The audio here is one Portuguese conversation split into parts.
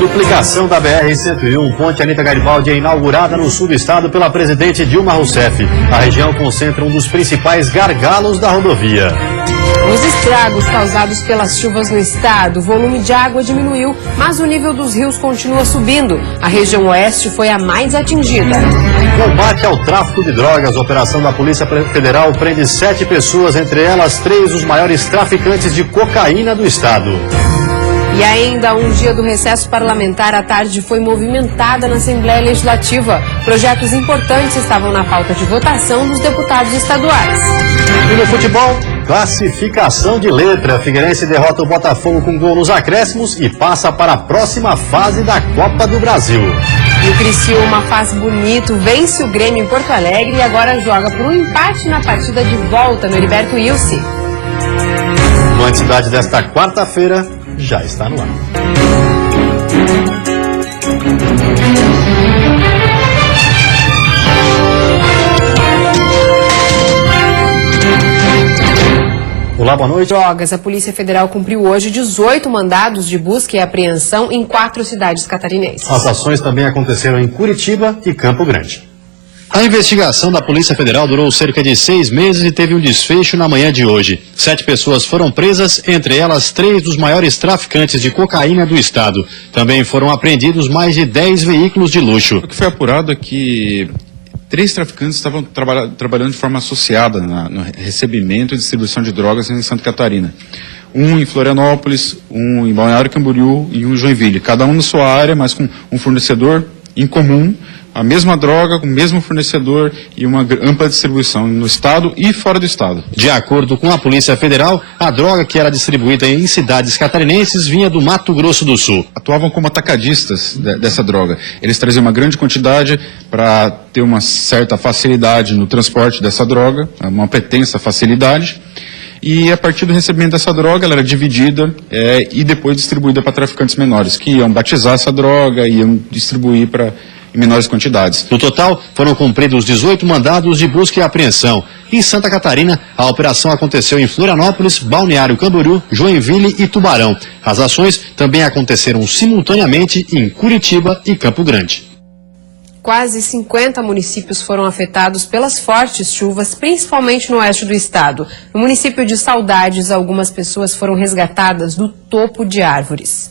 Duplicação da BR-101, ponte Anita Garibaldi é inaugurada no sul do estado pela presidente Dilma Rousseff. A região concentra um dos principais gargalos da rodovia. Os estragos causados pelas chuvas no estado, o volume de água diminuiu, mas o nível dos rios continua subindo. A região oeste foi a mais atingida. Combate ao tráfico de drogas. A operação da Polícia Federal prende 7 pessoas, entre elas 3 dos maiores traficantes de cocaína do estado. E ainda um dia do recesso parlamentar, a tarde foi movimentada na Assembleia Legislativa. Projetos importantes estavam na pauta de votação dos deputados estaduais. E no futebol, classificação de letra. Figueirense derrota o Botafogo com gol nos acréscimos e passa para a próxima fase da Copa do Brasil. E o Criciúma faz bonito, vence o Grêmio em Porto Alegre e agora joga por um empate na partida de volta no Heriberto Wilson. No Antcidade desta quarta-feira já está no ar. Olá, boa noite. Drogas. A Polícia Federal cumpriu hoje 18 mandados de busca e apreensão em 4 cidades catarinenses. As ações também aconteceram em Curitiba e Campo Grande. A investigação da Polícia Federal durou cerca de 6 meses e teve um desfecho na manhã de hoje. 7 pessoas foram presas, entre elas 3 dos maiores traficantes de cocaína do estado. Também foram apreendidos mais de 10 veículos de luxo. O que foi apurado é que 3 traficantes estavam trabalhando de forma associada no recebimento e distribuição de drogas em Santa Catarina. Um em Florianópolis, um em Balneário Camboriú e um em Joinville. Cada um na sua área, mas com um fornecedor em comum, a mesma droga, com o mesmo fornecedor e uma ampla distribuição no estado e fora do estado. De acordo com a Polícia Federal, a droga que era distribuída em cidades catarinenses vinha do Mato Grosso do Sul. Atuavam como atacadistas dessa droga. Eles traziam uma grande quantidade para ter uma certa facilidade no transporte dessa droga, uma pretensa facilidade. E a partir do recebimento dessa droga, ela era dividida e depois distribuída para traficantes menores, que iam batizar essa droga, iam distribuir em menores quantidades. No total, foram cumpridos 18 mandados de busca e apreensão. Em Santa Catarina, a operação aconteceu em Florianópolis, Balneário Camboriú, Joinville e Tubarão. As ações também aconteceram simultaneamente em Curitiba e Campo Grande. Quase 50 municípios foram afetados pelas fortes chuvas, principalmente no oeste do estado. No município de Saudades, algumas pessoas foram resgatadas do topo de árvores.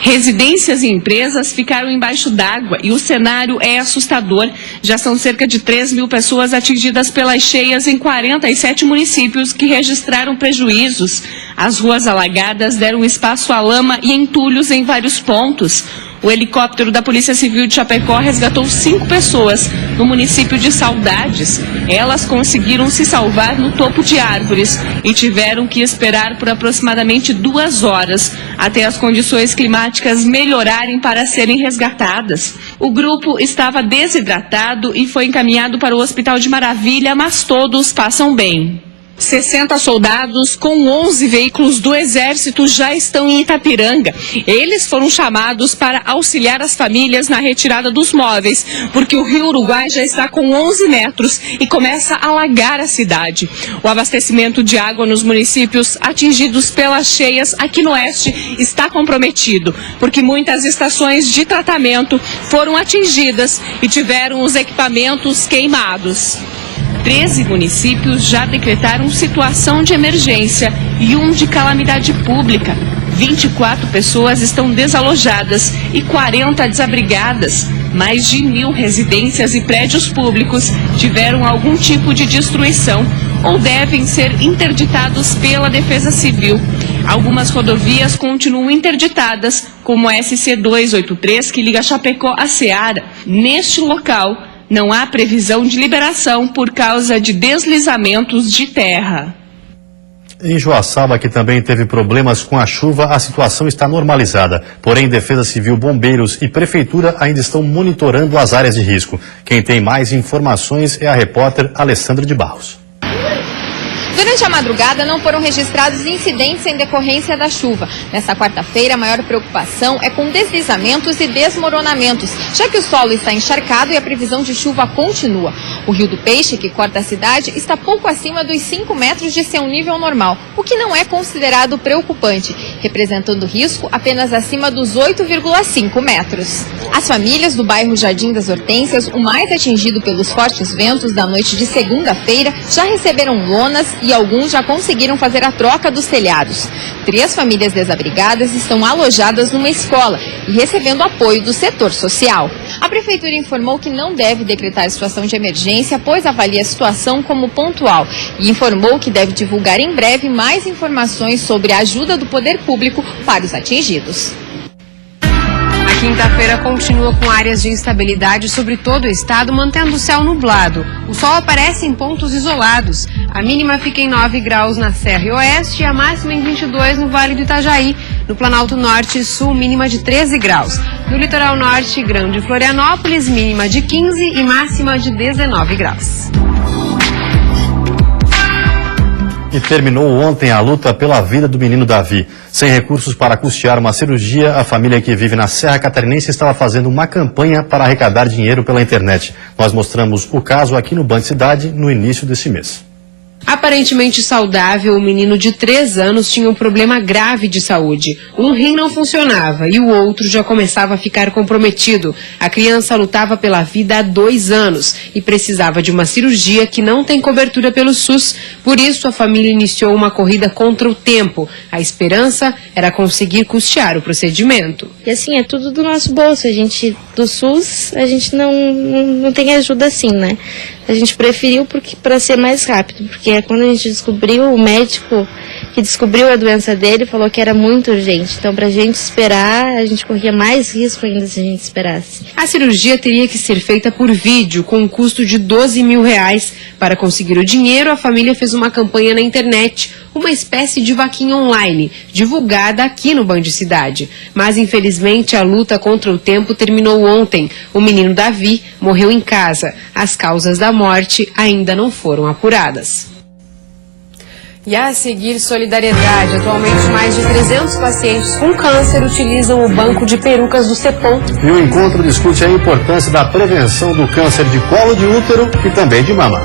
Residências e empresas ficaram embaixo d'água e o cenário é assustador. Já são cerca de 3 mil pessoas atingidas pelas cheias em 47 municípios que registraram prejuízos. As ruas alagadas deram espaço à lama e entulhos em vários pontos. O helicóptero da Polícia Civil de Chapecó resgatou 5 pessoas no município de Saudades. Elas conseguiram se salvar no topo de árvores e tiveram que esperar por aproximadamente 2 horas até as condições climáticas melhorarem para serem resgatadas. O grupo estava desidratado e foi encaminhado para o Hospital de Maravilha, mas todos passam bem. 60 soldados com 11 veículos do Exército já estão em Itapiranga. Eles foram chamados para auxiliar as famílias na retirada dos móveis, porque o Rio Uruguai já está com 11 metros e começa a alagar a cidade. O abastecimento de água nos municípios atingidos pelas cheias aqui no oeste está comprometido, porque muitas estações de tratamento foram atingidas e tiveram os equipamentos queimados. 13 municípios já decretaram situação de emergência e um de calamidade pública. 24 pessoas estão desalojadas e 40 desabrigadas. Mais de 1.000 residências e prédios públicos tiveram algum tipo de destruição ou devem ser interditados pela Defesa Civil. Algumas rodovias continuam interditadas, como a SC 283, que liga Chapecó a Ceará. Neste local, não há previsão de liberação por causa de deslizamentos de terra. Em Joaçaba, que também teve problemas com a chuva, a situação está normalizada. Porém, Defesa Civil, Bombeiros e Prefeitura ainda estão monitorando as áreas de risco. Quem tem mais informações é a repórter Alessandra de Barros. Durante a madrugada não foram registrados incidentes em decorrência da chuva. Nesta quarta-feira, a maior preocupação é com deslizamentos e desmoronamentos, já que o solo está encharcado e a previsão de chuva continua. O Rio do Peixe, que corta a cidade, está pouco acima dos 5 metros de seu nível normal, o que não é considerado preocupante, representando risco apenas acima dos 8,5 metros. As famílias do bairro Jardim das Hortênsias, o mais atingido pelos fortes ventos da noite de segunda-feira, já receberam lonas e alguns já conseguiram fazer a troca dos telhados. 3 famílias desabrigadas estão alojadas numa escola e recebendo apoio do setor social. A prefeitura informou que não deve decretar situação de emergência, pois avalia a situação como pontual e informou que deve divulgar em breve mais informações sobre a ajuda do poder público para os atingidos. A quinta-feira continua com áreas de instabilidade sobre todo o estado, mantendo o céu nublado. O sol aparece em pontos isolados. A mínima fica em 9 graus na Serra e Oeste e a máxima em 22 no Vale do Itajaí. No Planalto Norte e Sul, mínima de 13 graus. No Litoral Norte, Grande Florianópolis, mínima de 15 e máxima de 19 graus. E terminou ontem a luta pela vida do menino Davi. Sem recursos para custear uma cirurgia, a família que vive na Serra Catarinense estava fazendo uma campanha para arrecadar dinheiro pela internet. Nós mostramos o caso aqui no Band Cidade no início desse mês. Aparentemente saudável, o menino de 3 anos tinha um problema grave de saúde. Um rim não funcionava e o outro já começava a ficar comprometido. A criança lutava pela vida há 2 anos e precisava de uma cirurgia que não tem cobertura pelo SUS. Por isso, a família iniciou uma corrida contra o tempo. A esperança era conseguir custear o procedimento. E assim, é tudo do nosso bolso. A gente, do SUS, a gente não tem ajuda assim, né? A gente preferiu para ser mais rápido, porque quando a gente descobriu, o médico que descobriu a doença dele falou que era muito urgente. Então, para a gente esperar, a gente corria mais risco ainda se a gente esperasse. A cirurgia teria que ser feita por vídeo, com um custo de R$12 mil. Para conseguir o dinheiro, a família fez uma campanha na internet, uma espécie de vaquinha online, divulgada aqui no Band Cidade. Mas, infelizmente, a luta contra o tempo terminou ontem. O menino Davi morreu em casa. As causas da morte ainda não foram apuradas. E a seguir, solidariedade. Atualmente, mais de 300 pacientes com câncer utilizam o banco de perucas do CEPOM. E o encontro discute a importância da prevenção do câncer de colo de útero e também de mama.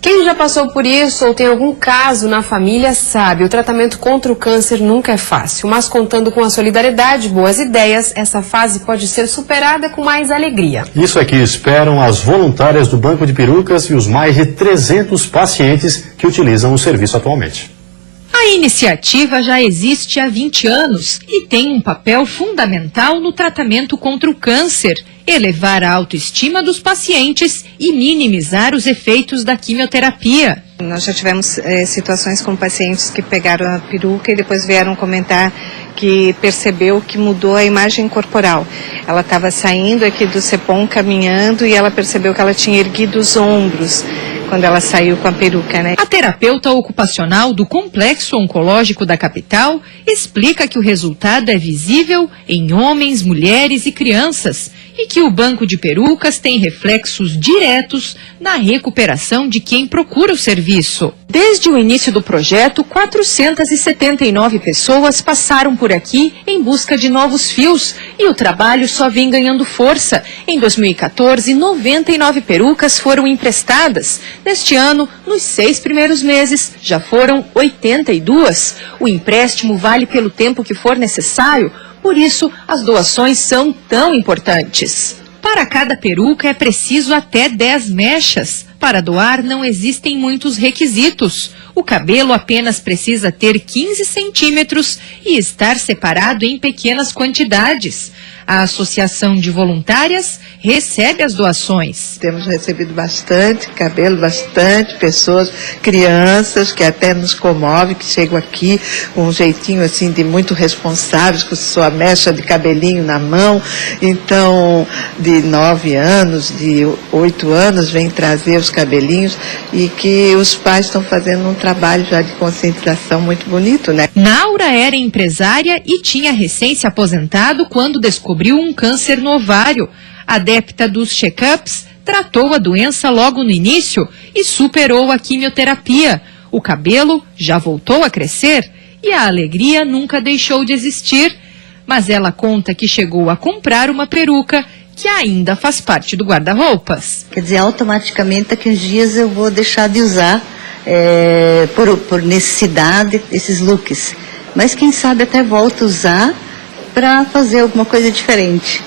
Quem já passou por isso ou tem algum caso na família sabe, o tratamento contra o câncer nunca é fácil, mas contando com a solidariedade e boas ideias, essa fase pode ser superada com mais alegria. Isso é que esperam as voluntárias do Banco de Perucas e os mais de 300 pacientes que utilizam o serviço atualmente. A iniciativa já existe há 20 anos e tem um papel fundamental no tratamento contra o câncer, elevar a autoestima dos pacientes e minimizar os efeitos da quimioterapia. Nós já tivemos situações com pacientes que pegaram a peruca e depois vieram comentar que percebeu que mudou a imagem corporal. Ela estava saindo aqui do CEPOM, caminhando, e ela percebeu que ela tinha erguido os ombros quando ela saiu com a peruca, né? A terapeuta ocupacional do Complexo Oncológico da capital explica que o resultado é visível em homens, mulheres e crianças e que o banco de perucas tem reflexos diretos na recuperação de quem procura o serviço. Desde o início do projeto, 479 pessoas passaram por aqui em busca de novos fios e o trabalho só vem ganhando força. Em 2014, 99 perucas foram emprestadas. Neste ano, nos 6 primeiros meses, já foram 82. O empréstimo vale pelo tempo que for necessário. Por isso, as doações são tão importantes. Para cada peruca é preciso até 10 mechas. Para doar não existem muitos requisitos. O cabelo apenas precisa ter 15 centímetros e estar separado em pequenas quantidades. A Associação de Voluntárias recebe as doações. Temos recebido bastante cabelo, bastante pessoas, crianças que até nos comovem, que chegam aqui com um jeitinho assim de muito responsáveis, com sua mecha de cabelinho na mão. Então, de 9 anos, de 8 anos, vem trazer os cabelinhos e que os pais estão fazendo um trabalho já de conscientização muito bonito, né? Naura era empresária e tinha recém se aposentado quando descobriu um câncer no ovário. Adepta dos check-ups, tratou a doença logo no início e superou a quimioterapia. O cabelo já voltou a crescer e a alegria nunca deixou de existir. Mas ela conta que chegou a comprar uma peruca que ainda faz parte do guarda-roupas. Quer dizer, automaticamente daqui uns dias eu vou deixar de usar por necessidade esses looks. Mas quem sabe até volto a usar para fazer alguma coisa diferente.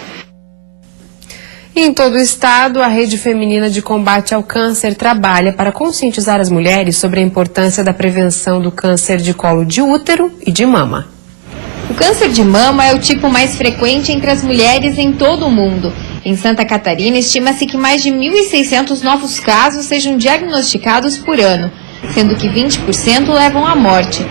Em todo o estado, a Rede Feminina de Combate ao Câncer trabalha para conscientizar as mulheres sobre a importância da prevenção do câncer de colo de útero e de mama. O câncer de mama é o tipo mais frequente entre as mulheres em todo o mundo. Em Santa Catarina, estima-se que mais de 1.600 novos casos sejam diagnosticados por ano, sendo que 20% levam à morte.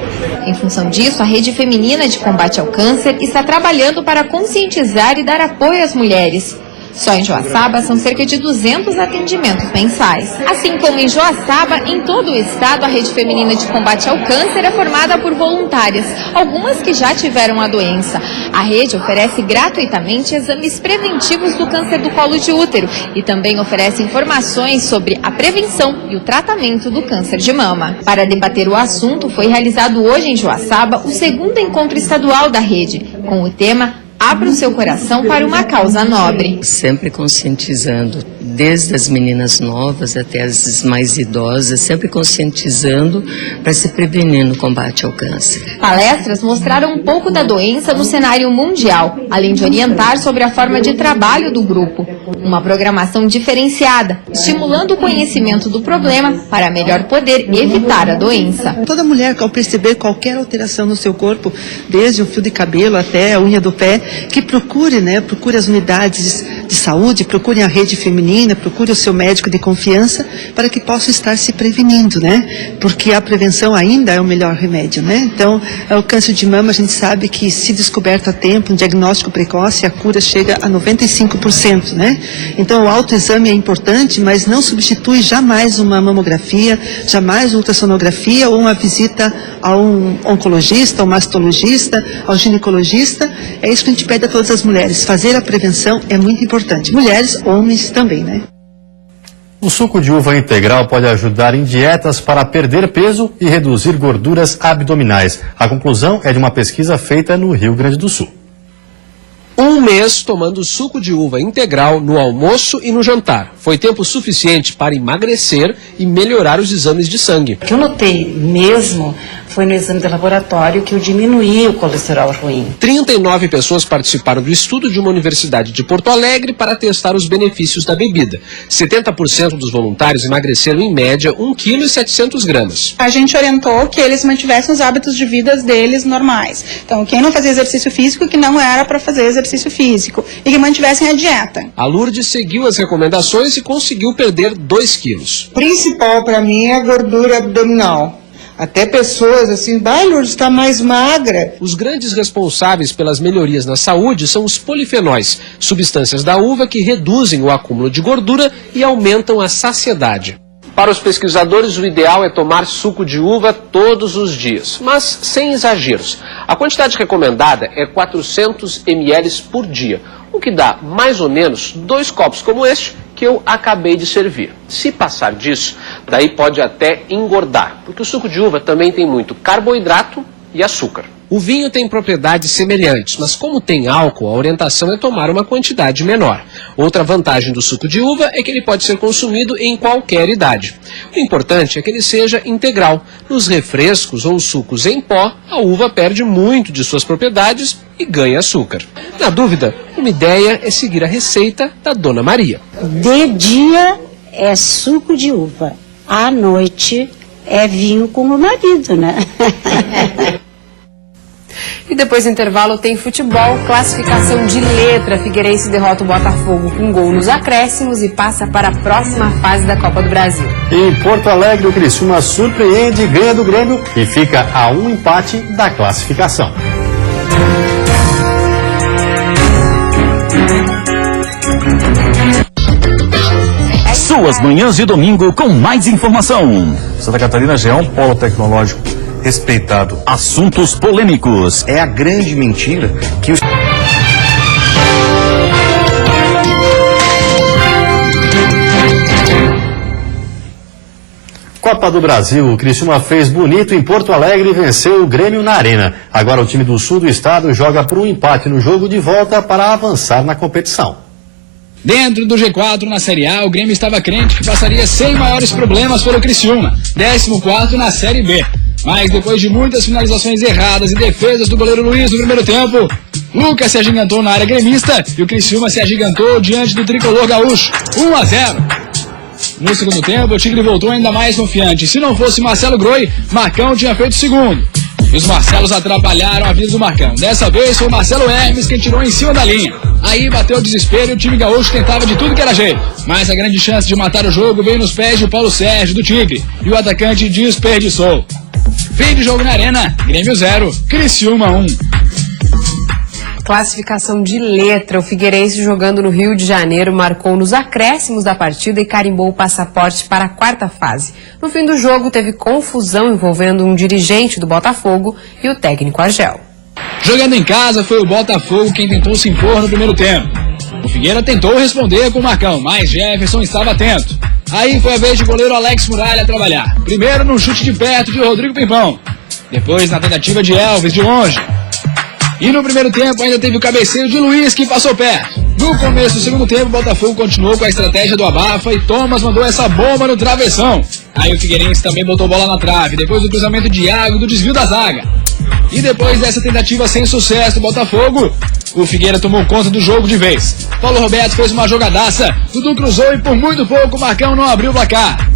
Em função disso, a Rede Feminina de Combate ao Câncer está trabalhando para conscientizar e dar apoio às mulheres. Só em Joaçaba são cerca de 200 atendimentos mensais. Assim como em Joaçaba, em todo o estado, a Rede Feminina de Combate ao Câncer é formada por voluntárias, algumas que já tiveram a doença. A rede oferece gratuitamente exames preventivos do câncer do colo de útero e também oferece informações sobre a prevenção e o tratamento do câncer de mama. Para debater o assunto, foi realizado hoje em Joaçaba o 2º encontro estadual da rede, com o tema Abra o seu coração para uma causa nobre. Sempre conscientizando, desde as meninas novas até as mais idosas, sempre conscientizando para se prevenir no combate ao câncer. Palestras mostraram um pouco da doença no cenário mundial, além de orientar sobre a forma de trabalho do grupo. Uma programação diferenciada, estimulando o conhecimento do problema para melhor poder evitar a doença. Toda mulher, ao perceber qualquer alteração no seu corpo, desde o fio de cabelo até a unha do pé, que procure as unidades de saúde, procure a rede feminina, procure o seu médico de confiança para que possa estar se prevenindo, né? Porque a prevenção ainda é o melhor remédio, né? Então, o câncer de mama, a gente sabe que se descoberto a tempo, um diagnóstico precoce, a cura chega a 95%, né? Então, o autoexame é importante, mas não substitui jamais uma mamografia, jamais ultrassonografia ou uma visita a um oncologista, ao mastologista, ao ginecologista. É isso que a gente pede a todas as mulheres. Fazer a prevenção é muito importante. Mulheres, homens também, né? O suco de uva integral pode ajudar em dietas para perder peso e reduzir gorduras abdominais. A conclusão é de uma pesquisa feita no Rio Grande do Sul. Um mês tomando suco de uva integral no almoço e no jantar. Foi tempo suficiente para emagrecer e melhorar os exames de sangue. O que eu notei mesmo foi no exame de laboratório que eu diminuí o colesterol ruim. 39 pessoas participaram do estudo de uma universidade de Porto Alegre para testar os benefícios da bebida. 70% dos voluntários emagreceram em média 1,7 kg. A gente orientou que eles mantivessem os hábitos de vida deles normais. Então, quem não fazia exercício físico, que não era para fazer exercício físico. E que mantivessem a dieta. A Lourdes seguiu as recomendações e conseguiu perder 2 quilos. O principal para mim é a gordura abdominal. Até pessoas assim, Lourdes, está mais magra. Os grandes responsáveis pelas melhorias na saúde são os polifenóis, substâncias da uva que reduzem o acúmulo de gordura e aumentam a saciedade. Para os pesquisadores, o ideal é tomar suco de uva todos os dias, mas sem exageros. A quantidade recomendada é 400 ml por dia, o que dá mais ou menos 2 copos como este que eu acabei de servir. Se passar disso, daí pode até engordar, porque o suco de uva também tem muito carboidrato e açúcar. O vinho tem propriedades semelhantes, mas como tem álcool, a orientação é tomar uma quantidade menor. Outra vantagem do suco de uva é que ele pode ser consumido em qualquer idade. O importante é que ele seja integral. Nos refrescos ou sucos em pó, a uva perde muito de suas propriedades e ganha açúcar. Na dúvida, uma ideia é seguir a receita da Dona Maria. De dia é suco de uva, à noite é vinho com o marido, né? E depois do intervalo tem futebol, classificação de letra. Figueirense derrota o Botafogo com gol nos acréscimos e passa para a próxima fase da Copa do Brasil. Em Porto Alegre, o Criciúma surpreende, ganha do Grêmio e fica a um empate da classificação. Suas manhãs de domingo com mais informação. Santa Catarina já é um polo tecnológico respeitado. Assuntos polêmicos. É a grande mentira que os... Copa do Brasil, o Criciúma fez bonito em Porto Alegre e venceu o Grêmio na Arena. Agora o time do sul do estado joga por um empate no jogo de volta para avançar na competição. Dentro do G4 na Série A, o Grêmio estava crente que passaria sem maiores problemas pelo Criciúma, 14º na Série B. Mas depois de muitas finalizações erradas e defesas do goleiro Luiz no primeiro tempo, Lucas se agigantou na área gremista e o Criciúma se agigantou diante do tricolor gaúcho, 1-0. No segundo tempo, o Tigre voltou ainda mais confiante. Se não fosse Marcelo Groi, Marcão tinha feito o segundo. E os Marcelos atrapalharam a vida do Marcão. Dessa vez foi o Marcelo Hermes quem tirou em cima da linha. Aí bateu o desespero e o time gaúcho tentava de tudo que era jeito. Mas a grande chance de matar o jogo veio nos pés de Paulo Sérgio, do Tigre. E o atacante desperdiçou. Fim de jogo na Arena, Grêmio 0, Criciúma 1. Classificação de letra. O Figueirense, jogando no Rio de Janeiro, marcou nos acréscimos da partida e carimbou o passaporte para a quarta fase. No fim do jogo, teve confusão envolvendo um dirigente do Botafogo e o técnico Argel. Jogando em casa, foi o Botafogo quem tentou se impor no primeiro tempo. O Figueira tentou responder com o Marcão, mas Jefferson estava atento. Aí foi a vez de goleiro Alex Muralha trabalhar. Primeiro no chute de perto de Rodrigo Pimpão. Depois na tentativa de Elvis de longe. E no primeiro tempo ainda teve o cabeceio de Luiz que passou perto. No começo do segundo tempo, o Botafogo continuou com a estratégia do abafa e Thomas mandou essa bomba no travessão. Aí o Figueirense também botou bola na trave, depois do cruzamento de Iago do desvio da zaga. E depois dessa tentativa sem sucesso do Botafogo, o Figueira tomou conta do jogo de vez. Paulo Roberto fez uma jogadaça, Dudu cruzou e por muito pouco o Marcão não abriu o placar.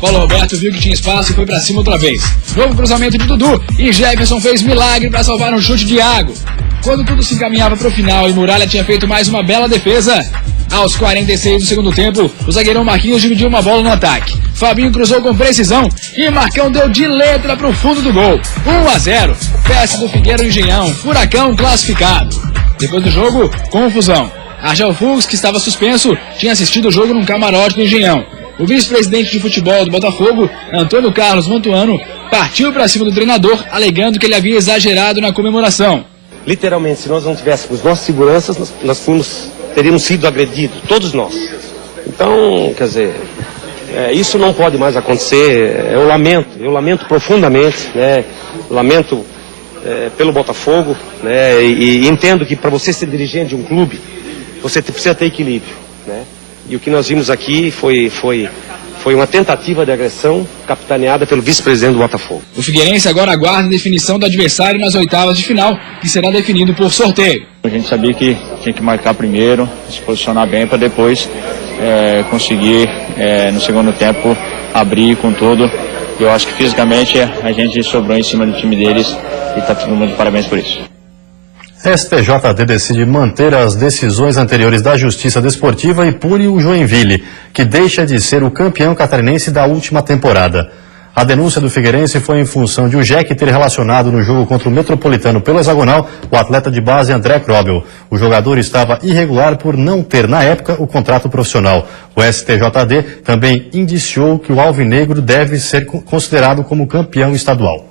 Paulo Roberto viu que tinha espaço e foi pra cima outra vez. Novo cruzamento de Dudu e Jefferson fez milagre para salvar um chute de Iago. Quando tudo se encaminhava pro final e Muralha tinha feito mais uma bela defesa, aos 46 do segundo tempo, o zagueirão Marquinhos dividiu uma bola no ataque. Fabinho cruzou com precisão e Marcão deu de letra pro fundo do gol. 1-0. Festa do Figueira no Engenhão. Furacão classificado. Depois do jogo, confusão. Argel Fux, que estava suspenso, tinha assistido o jogo num camarote do Engenhão. O vice-presidente de futebol do Botafogo, Antônio Carlos Montuano, partiu para cima do treinador, alegando que ele havia exagerado na comemoração. Literalmente, se nós não tivéssemos nossas seguranças, nós teríamos sido agredidos, todos nós. Então, quer dizer, isso não pode mais acontecer. Eu lamento profundamente, né? Lamento pelo Botafogo, né? E entendo que para você ser dirigente de um clube, você precisa ter equilíbrio, né? E o que nós vimos aqui foi uma tentativa de agressão capitaneada pelo vice-presidente do Botafogo. O Figueirense agora aguarda a definição do adversário nas oitavas de final, que será definido por sorteio. A gente sabia que tinha que marcar primeiro, se posicionar bem para depois conseguir, no segundo tempo, abrir com tudo. Eu acho que fisicamente a gente sobrou em cima do time deles e está todo mundo de parabéns por isso. STJD decide manter as decisões anteriores da Justiça Desportiva e pune o Joinville, que deixa de ser o campeão catarinense da última temporada. A denúncia do Figueirense foi em função de o JEC ter relacionado no jogo contra o Metropolitano pelo hexagonal o atleta de base André Krobel. O jogador estava irregular por não ter, na época, o contrato profissional. O STJD também indiciou que o alvinegro deve ser considerado como campeão estadual.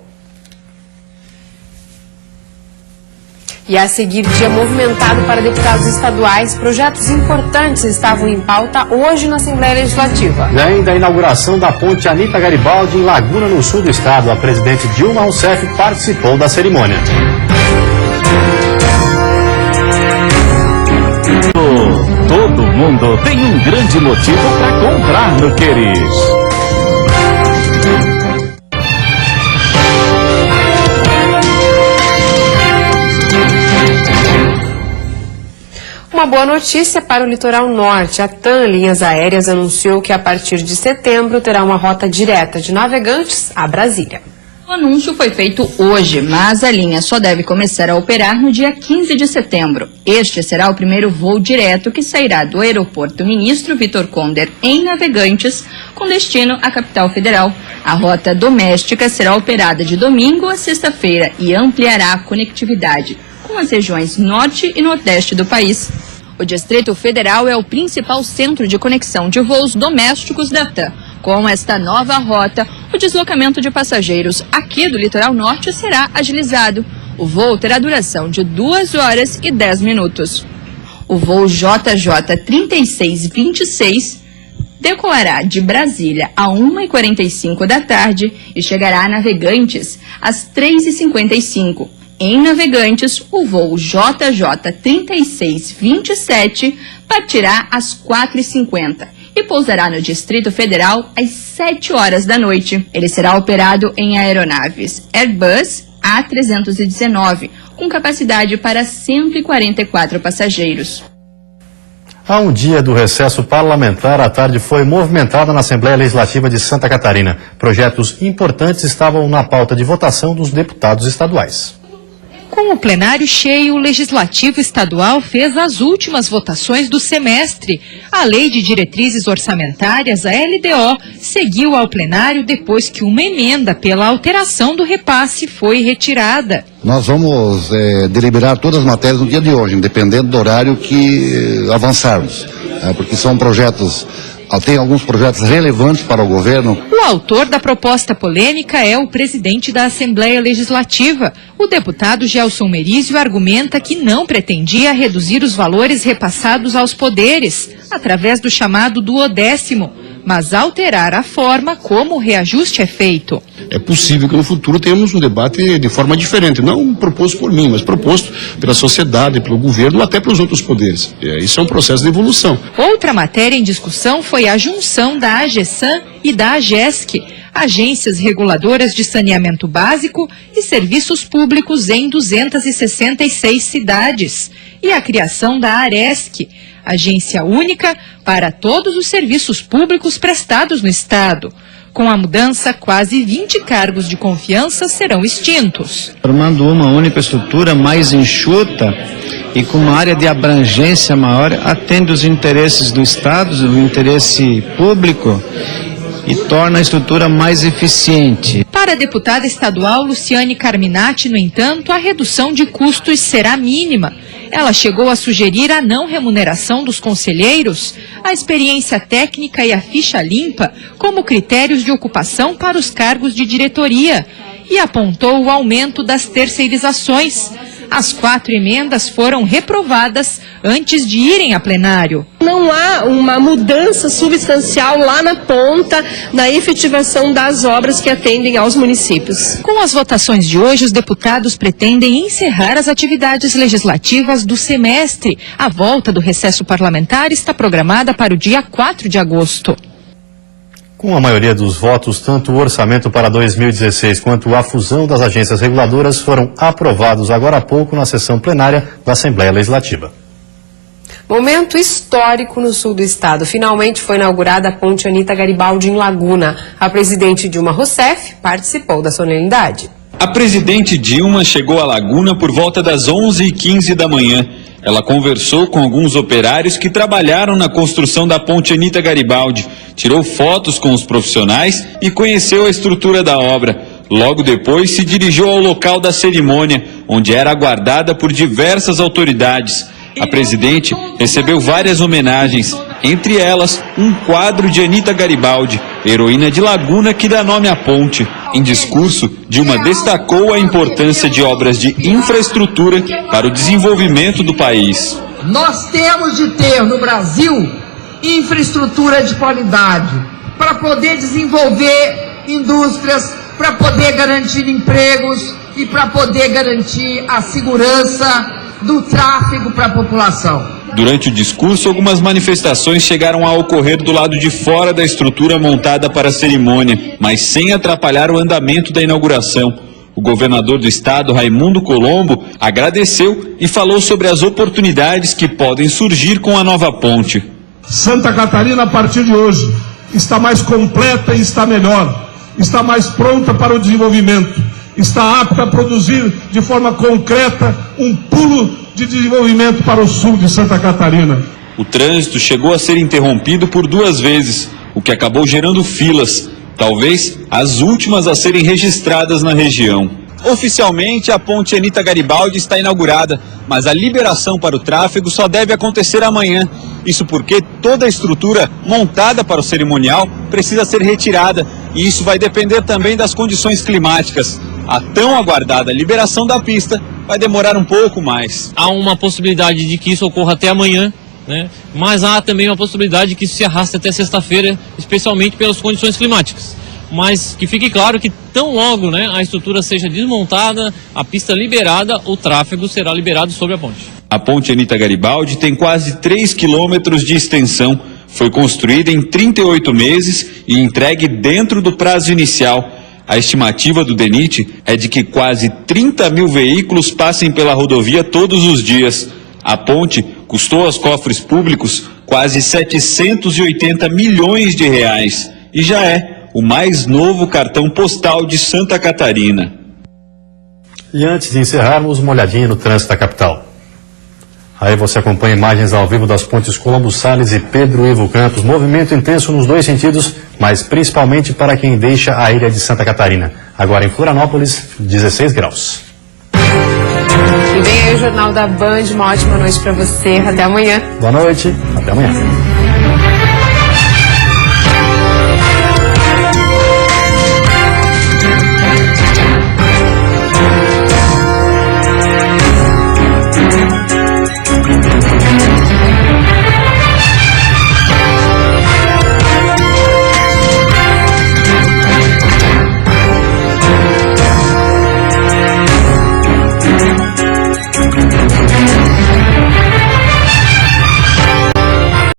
E a seguir, dia movimentado para deputados estaduais, projetos importantes estavam em pauta hoje na Assembleia Legislativa. E ainda a inauguração da ponte Anita Garibaldi em Laguna, no sul do estado. A presidente Dilma Rousseff participou da cerimônia. Todo mundo tem um grande motivo para comprar no Queris. Uma boa notícia para o litoral norte. A TAM Linhas Aéreas anunciou que a partir de setembro terá uma rota direta de Navegantes a Brasília. O anúncio foi feito hoje, mas a linha só deve começar a operar no dia 15 de setembro. Este será o primeiro voo direto que sairá do aeroporto Ministro Vitor Conder, em Navegantes, com destino à capital federal. A rota doméstica será operada de domingo a sexta-feira e ampliará a conectividade com as regiões norte e nordeste do país. O Distrito Federal é o principal centro de conexão de voos domésticos da TAM. Com esta nova rota, o deslocamento de passageiros aqui do litoral norte será agilizado. O voo terá duração de 2 horas e 10 minutos. O voo JJ 3626 decolará de Brasília a 1h45 da tarde e chegará a Navegantes às 3h55. Em Navegantes, o voo JJ 3627 partirá às 4h50 e pousará no Distrito Federal às 7 horas da noite. Ele será operado em aeronaves Airbus A319, com capacidade para 144 passageiros. Há um dia do recesso parlamentar, a tarde foi movimentada na Assembleia Legislativa de Santa Catarina. Projetos importantes estavam na pauta de votação dos deputados estaduais. Com o plenário cheio, o Legislativo Estadual fez as últimas votações do semestre. A Lei de Diretrizes Orçamentárias, a LDO, seguiu ao plenário depois que uma emenda pela alteração do repasse foi retirada. Nós vamos deliberar todas as matérias no dia de hoje, dependendo do horário que avançarmos, porque são projetos... Tem alguns projetos relevantes para o governo. O autor da proposta polêmica é o presidente da Assembleia Legislativa. O deputado Gelson Merizio argumenta que não pretendia reduzir os valores repassados aos poderes, através do chamado duodécimo, mas alterar a forma como o reajuste é feito. É possível que no futuro tenhamos um debate de forma diferente, não proposto por mim, mas proposto pela sociedade, pelo governo ou até pelos outros poderes. Isso é um processo de evolução. Outra matéria em discussão foi a junção da AGESAN e da AGESC, agências reguladoras de saneamento básico e serviços públicos em 266 cidades, e a criação da ARESC, agência única para todos os serviços públicos prestados no Estado. Com a mudança, quase 20 cargos de confiança serão extintos. Formando uma única estrutura mais enxuta e com uma área de abrangência maior, atende os interesses do Estado, o interesse público, e torna a estrutura mais eficiente. Para a deputada estadual Luciane Carminati, no entanto, a redução de custos será mínima. Ela chegou a sugerir a não remuneração dos conselheiros, a experiência técnica e a ficha limpa como critérios de ocupação para os cargos de diretoria e apontou o aumento das terceirizações. As 4 emendas foram reprovadas antes de irem a plenário. Não há uma mudança substancial lá na ponta na efetivação das obras que atendem aos municípios. Com as votações de hoje, os deputados pretendem encerrar as atividades legislativas do semestre. A volta do recesso parlamentar está programada para o dia 4 de agosto. Com a maioria dos votos, tanto o orçamento para 2016 quanto a fusão das agências reguladoras foram aprovados agora há pouco na sessão plenária da Assembleia Legislativa. Momento histórico no sul do estado. Finalmente foi inaugurada a ponte Anita Garibaldi em Laguna. A presidente Dilma Rousseff participou da solenidade. A presidente Dilma chegou a Laguna por volta das 11h15 da manhã. Ela conversou com alguns operários que trabalharam na construção da ponte Anita Garibaldi, tirou fotos com os profissionais e conheceu a estrutura da obra. Logo depois, se dirigiu ao local da cerimônia, onde era aguardada por diversas autoridades. A presidente recebeu várias homenagens, entre elas um quadro de Anita Garibaldi, heroína de Laguna que dá nome à ponte. Em discurso, Dilma destacou a importância de obras de infraestrutura para o desenvolvimento do país. Nós temos de ter no Brasil infraestrutura de qualidade para poder desenvolver indústrias, para poder garantir empregos e para poder garantir a segurança do tráfego para a população. Durante o discurso, algumas manifestações chegaram a ocorrer do lado de fora da estrutura montada para a cerimônia, mas sem atrapalhar o andamento da inauguração. O governador do estado, Raimundo Colombo, agradeceu e falou sobre as oportunidades que podem surgir com a nova ponte. Santa Catarina, a partir de hoje, está mais completa e está melhor. está mais pronta para o desenvolvimento, está apta a produzir de forma concreta um pulo de desenvolvimento para o sul de Santa Catarina. O trânsito chegou a ser interrompido por 2 vezes, o que acabou gerando filas, talvez as últimas a serem registradas na região. Oficialmente, a ponte Anita Garibaldi está inaugurada, mas a liberação para o tráfego só deve acontecer amanhã. Isso porque toda a estrutura montada para o cerimonial precisa ser retirada, e isso vai depender também das condições climáticas. A tão aguardada liberação da pista vai demorar um pouco mais. Há uma possibilidade de que isso ocorra até amanhã, né? Mas há também uma possibilidade de que isso se arraste até sexta-feira, especialmente pelas condições climáticas. Mas que fique claro que tão logo, né, a estrutura seja desmontada, a pista liberada, o tráfego será liberado sobre a ponte. A ponte Anita Garibaldi tem quase 3 quilômetros de extensão. Foi construída em 38 meses e entregue dentro do prazo inicial. A estimativa do DENIT é de que quase 30 mil veículos passem pela rodovia todos os dias. A ponte custou aos cofres públicos quase 780 milhões de reais e já é o mais novo cartão postal de Santa Catarina. E antes de encerrarmos, uma olhadinha no trânsito da capital. Aí você acompanha imagens ao vivo das pontes Colombo Salles e Pedro Ivo Campos. Movimento intenso nos 2 sentidos, mas principalmente para quem deixa a ilha de Santa Catarina. Agora em Florianópolis, 16 graus. E vem aí o Jornal da Band. Uma ótima noite para você. Até amanhã. Boa noite. Até amanhã.